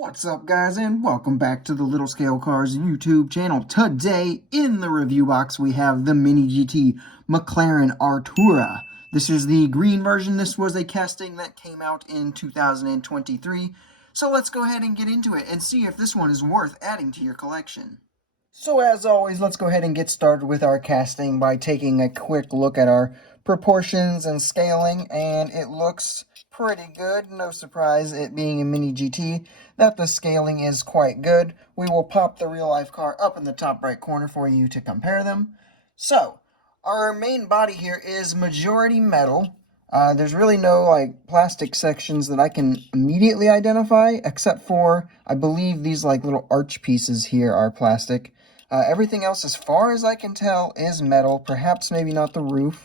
What's up, guys, and welcome back to the Little Scale Cars YouTube channel. Today, in the review box, we have the MiniGT McLaren Artura. This is the green version. This was a casting that came out in 2023. So let's go ahead and get into it and see if this one is worth adding to your collection. So as always, let's go ahead and get started with our casting by taking a quick look at our proportions and scaling, and it looks pretty good. No surprise, it being a Mini GT, that the scaling is quite good. We will pop the real-life car up in the top right corner for you to compare them. So, our main body here is majority metal. There's really no plastic sections that I can immediately identify, except for, I believe these little arch pieces here are plastic. Everything else, as far as I can tell, is metal. Perhaps maybe not the roof.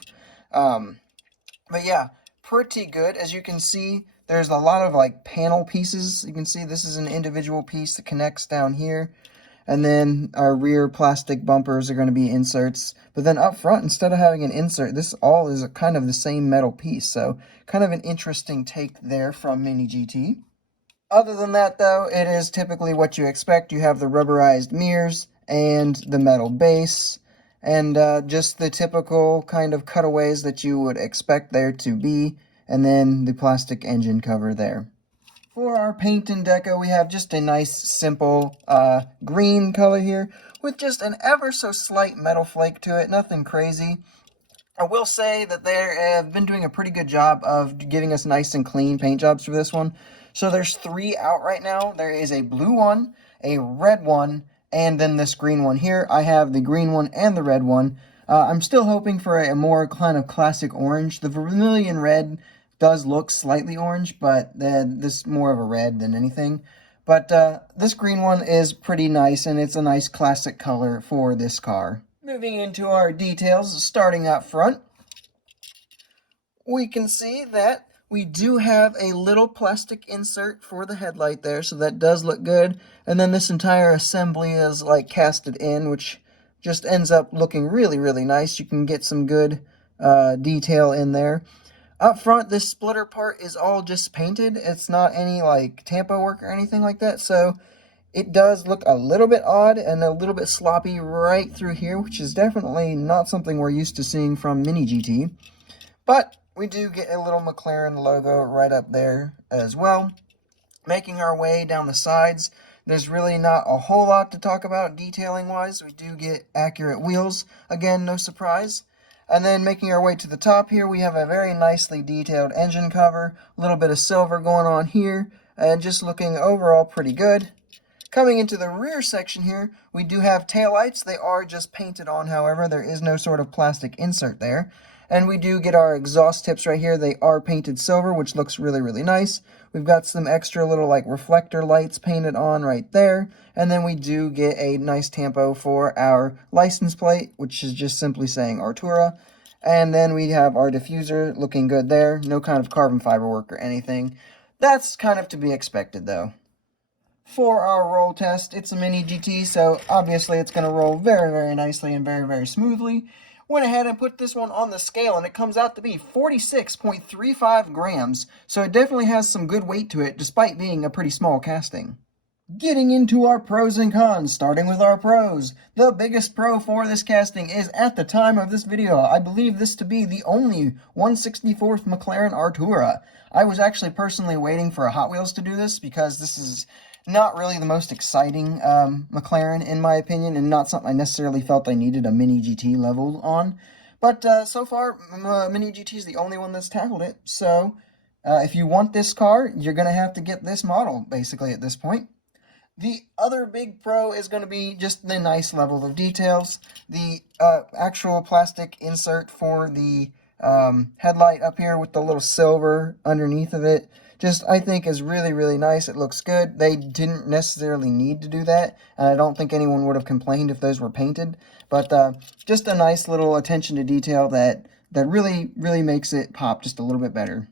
But yeah, pretty good. As you can see, there's a lot of panel pieces. You can see this is an individual piece that connects down here. And then our rear plastic bumpers are going to be inserts. But then up front, instead of having an insert, this all is kind of the same metal piece. So kind of an interesting take there from Mini GT. Other than that, though, it is typically what you expect. You have the rubberized mirrors and the metal base, and just the typical kind of cutaways that you would expect there to be, and then the plastic engine cover there. For our paint and deco, we have just a nice, simple green color here, with just an ever so slight metal flake to it, nothing crazy. I will say that they have been doing a pretty good job of giving us nice and clean paint jobs for this one. So there's 3 out right now. There is a blue one, a red one, and then this green one here. I have the green one and the red one. I'm still hoping for a more kind of classic orange. The vermilion red does look slightly orange, but this is more of a red than anything. But this green one is pretty nice, and it's a nice classic color for this car. Moving into our details, starting up front, we can see that we do have a little plastic insert for the headlight there, so that does look good. And then this entire assembly is casted in, which just ends up looking really, really nice. You can get some good detail in there. Up front, this splitter part is all just painted. It's not any tampo work or anything like that, so it does look a little bit odd and a little bit sloppy right through here, which is definitely not something we're used to seeing from Mini GT. But we do get a little McLaren logo right up there as well. Making our way down the sides, there's really not a whole lot to talk about detailing-wise. We do get accurate wheels. Again, no surprise. And then making our way to the top here, we have a very nicely detailed engine cover. A little bit of silver going on here, and just looking overall pretty good. Coming into the rear section here, we do have taillights. They are just painted on, however. There is no sort of plastic insert there. And we do get our exhaust tips right here. They are painted silver, which looks really, really nice. We've got some extra little reflector lights painted on right there. And then we do get a nice tampo for our license plate, which is just simply saying Artura. And then we have our diffuser looking good there. No kind of carbon fiber work or anything. That's kind of to be expected, though. For our roll test, it's a Mini GT, so obviously it's going to roll very, very nicely and very, very smoothly. Went ahead and put this one on the scale, and it comes out to be 46.35 grams, so it definitely has some good weight to it, despite being a pretty small casting. Getting into our pros and cons, starting with our pros. The biggest pro for this casting is, at the time of this video, I believe this to be the only 1/64th McLaren Artura. I was actually personally waiting for a Hot Wheels to do this, because this is not really the most exciting McLaren, in my opinion, and not something I necessarily felt I needed a Mini GT level on. But so far, Mini GT is the only one that's tackled it. So if you want this car, you're going to have to get this model, basically, at this point. The other big pro is going to be just the nice level of details. The actual plastic insert for the headlight up here with the little silver underneath of it, just I think is really, really nice. It looks good. They didn't necessarily need to do that, and I don't think anyone would have complained if those were painted. But just a nice little attention to detail that really, really makes it pop just a little bit better.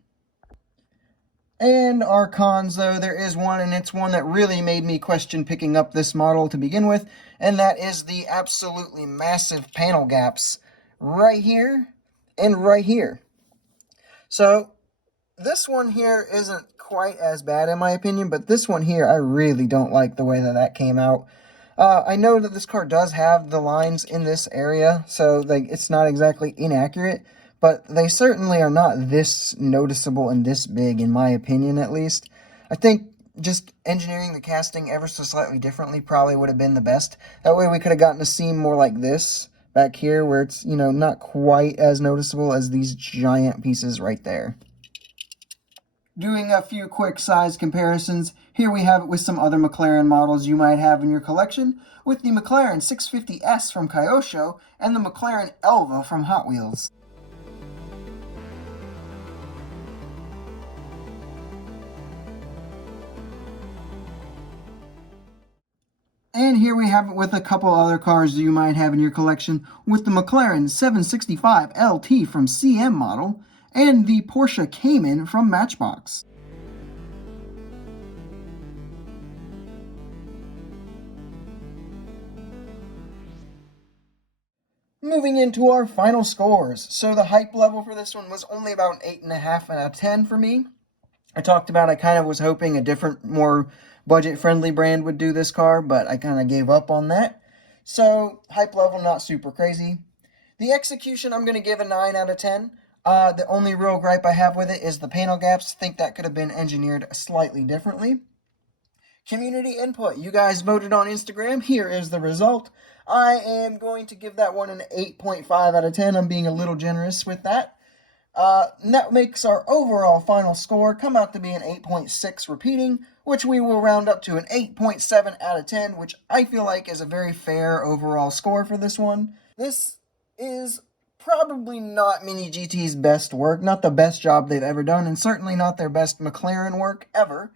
And our cons, though, there is one, and it's one that really made me question picking up this model to begin with, and that is the absolutely massive panel gaps right here and right here. So This one here isn't quite as bad in my opinion, but this one here, I really don't like the way that came out. I know that this car does have the lines in this area, so like it's not exactly inaccurate, but they certainly are not this noticeable and this big, in my opinion at least. I think just engineering the casting ever so slightly differently probably would have been the best. That way we could have gotten a seam more like this back here, where it's, you know, not quite as noticeable as these giant pieces right there. Doing a few quick size comparisons, here we have it with some other McLaren models you might have in your collection, with the McLaren 650S from Kyosho and the McLaren Elva from Hot Wheels. And here we have it with a couple other cars you might have in your collection, with the McLaren 765 LT from CM model and the Porsche Cayman from Matchbox. Moving into our final scores. So the hype level for this one was only about an 8.5 out of 10 for me. I talked about I kind of was hoping a different, more budget-friendly brand would do this car, but I kind of gave up on that. So hype level, not super crazy. The execution, I'm going to give a 9 out of 10. The only real gripe I have with it is the panel gaps. I think that could have been engineered slightly differently. Community input. You guys voted on Instagram. Here is the result. I am going to give that one an 8.5 out of 10. I'm being a little generous with that. And that makes our overall final score come out to be an 8.6 repeating, which we will round up to an 8.7 out of 10, which I feel like is a very fair overall score for this one. This is probably not MiniGT's best work, not the best job they've ever done, and certainly not their best McLaren work ever.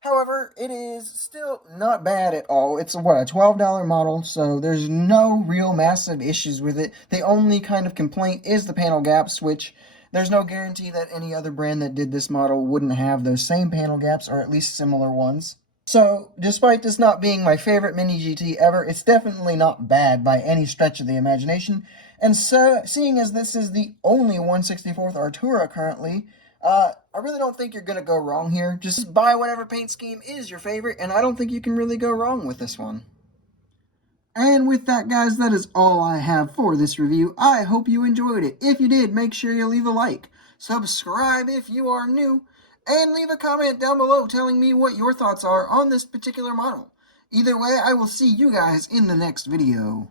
However, it is still not bad at all. It's, what, a $12 model, so there's no real massive issues with it. The only kind of complaint is the panel gaps, which there's no guarantee that any other brand that did this model wouldn't have those same panel gaps, or at least similar ones. So, despite this not being my favorite MiniGT ever, it's definitely not bad by any stretch of the imagination. And so, seeing as this is the only 1/64th Artura currently, I really don't think you're going to go wrong here. Just buy whatever paint scheme is your favorite, and I don't think you can really go wrong with this one. And with that, guys, that is all I have for this review. I hope you enjoyed it. If you did, make sure you leave a like, subscribe if you are new, and leave a comment down below telling me what your thoughts are on this particular model. Either way, I will see you guys in the next video.